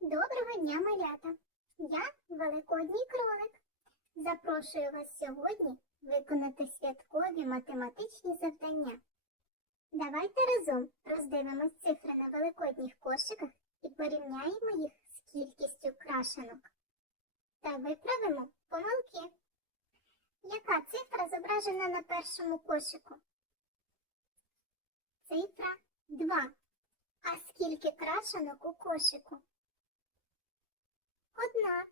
Доброго дня, малята! Я Великодній кролик. Запрошую вас сьогодні виконати святкові математичні завдання. Давайте разом роздивимось цифри на великодніх кошиках і порівняємо їх з кількістю крашенок. Та виправимо помилки. Яка цифра зображена на першому кошику? Цифра 2. А скільки крашенок у кошику? Одна.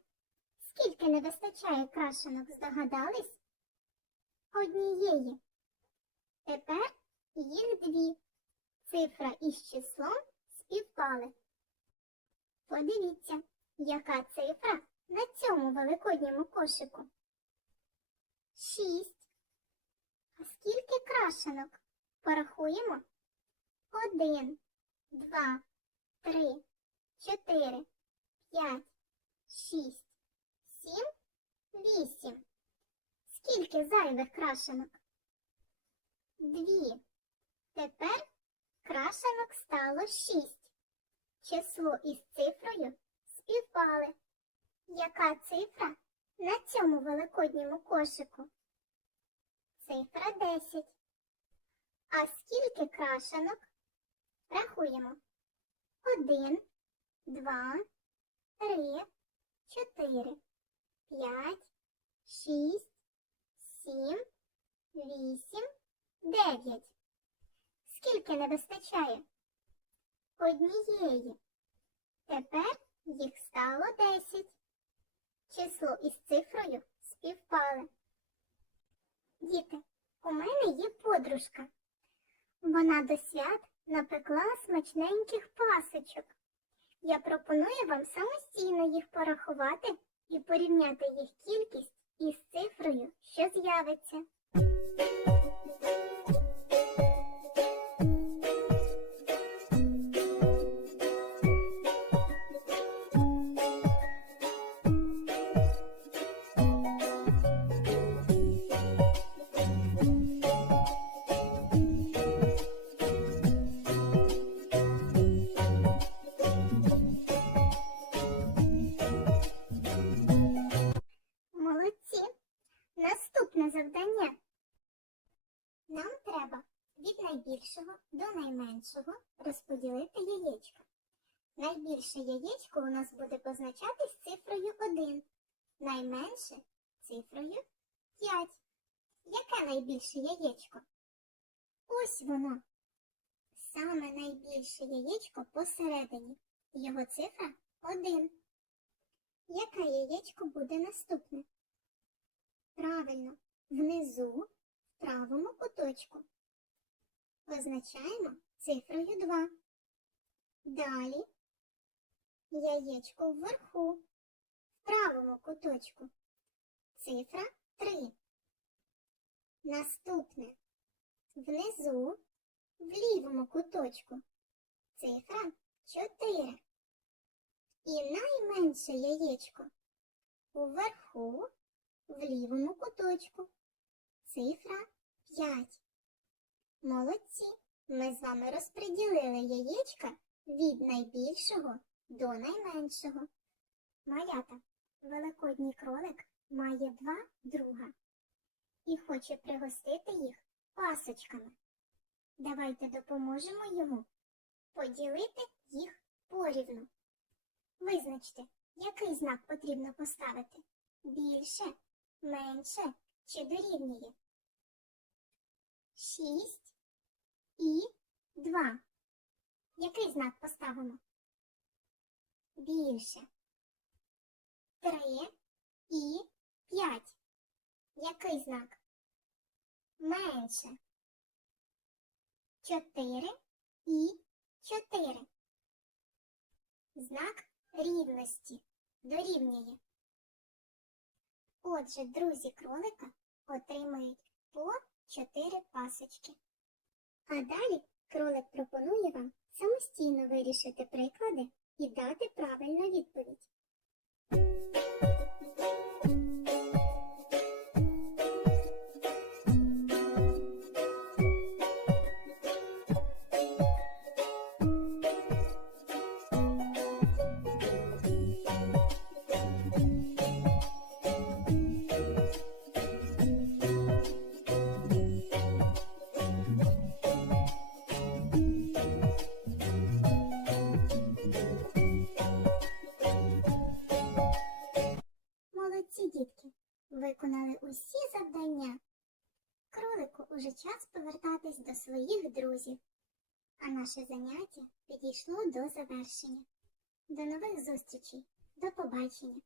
Скільки не вистачає крашенок, здогадались? Однієї. Тепер їх дві. Цифра із числом співпали. Подивіться, яка цифра на цьому великодньому кошику. Шість. А скільки крашенок? Порахуємо. Один, два, три, чотири, п'ять шість, сім, вісім. Скільки зайвих крашенок? Дві. Тепер крашенок стало шість. Число із цифрою співпали. Яка цифра на цьому великодньому кошику? Цифра 10. А скільки крашенок? Рахуємо. Один, два, три, чотири, п'ять, шість, сім, вісім, дев'ять. Скільки не вистачає? Однієї. Тепер їх стало десять. Число із цифрою співпали. Діти, у мене є подружка. Вона до свят напекла смачненьких пасочок. Я пропоную вам самостійно їх порахувати і порівняти їх кількість із цифрою, що з'явиться. Завдання. Нам треба від найбільшого до найменшого розподілити яєчка. Найбільше яєчко у нас буде позначатись цифрою 1, найменше цифрою 5. Яке найбільше яєчко? Ось воно. Саме найбільше яєчко посередині. Його цифра 1. Яке яєчко буде наступне? Правильно, внизу, в правому куточку. Позначаємо цифрою 2. Далі яєчко вверху, в правому куточку. Цифра 3. Наступне внизу, в лівому куточку. Цифра 4. І найменше яєчко уверху, в лівому куточку. Цифра 5. Молодці. Ми з вами розподілили яєчка від найбільшого до найменшого. Малята, великодній кролик має два друга і хоче пригостити їх пасочками. Давайте допоможемо йому поділити їх порівну. Визначте, який знак потрібно поставити більше, менше чи дорівнює. Шість і два. Який знак поставимо? Більше. Три і п'ять. Який знак? Менше. Чотири і чотири. Знак рівності дорівнює. Отже, друзі кролика отримають по 4 пасочки. А далі кролик пропонує вам самостійно вирішити приклади і дати правильну відповідь. Уже час повертатись до своїх друзів. А наше заняття підійшло до завершення. До нових зустрічей, до побачення!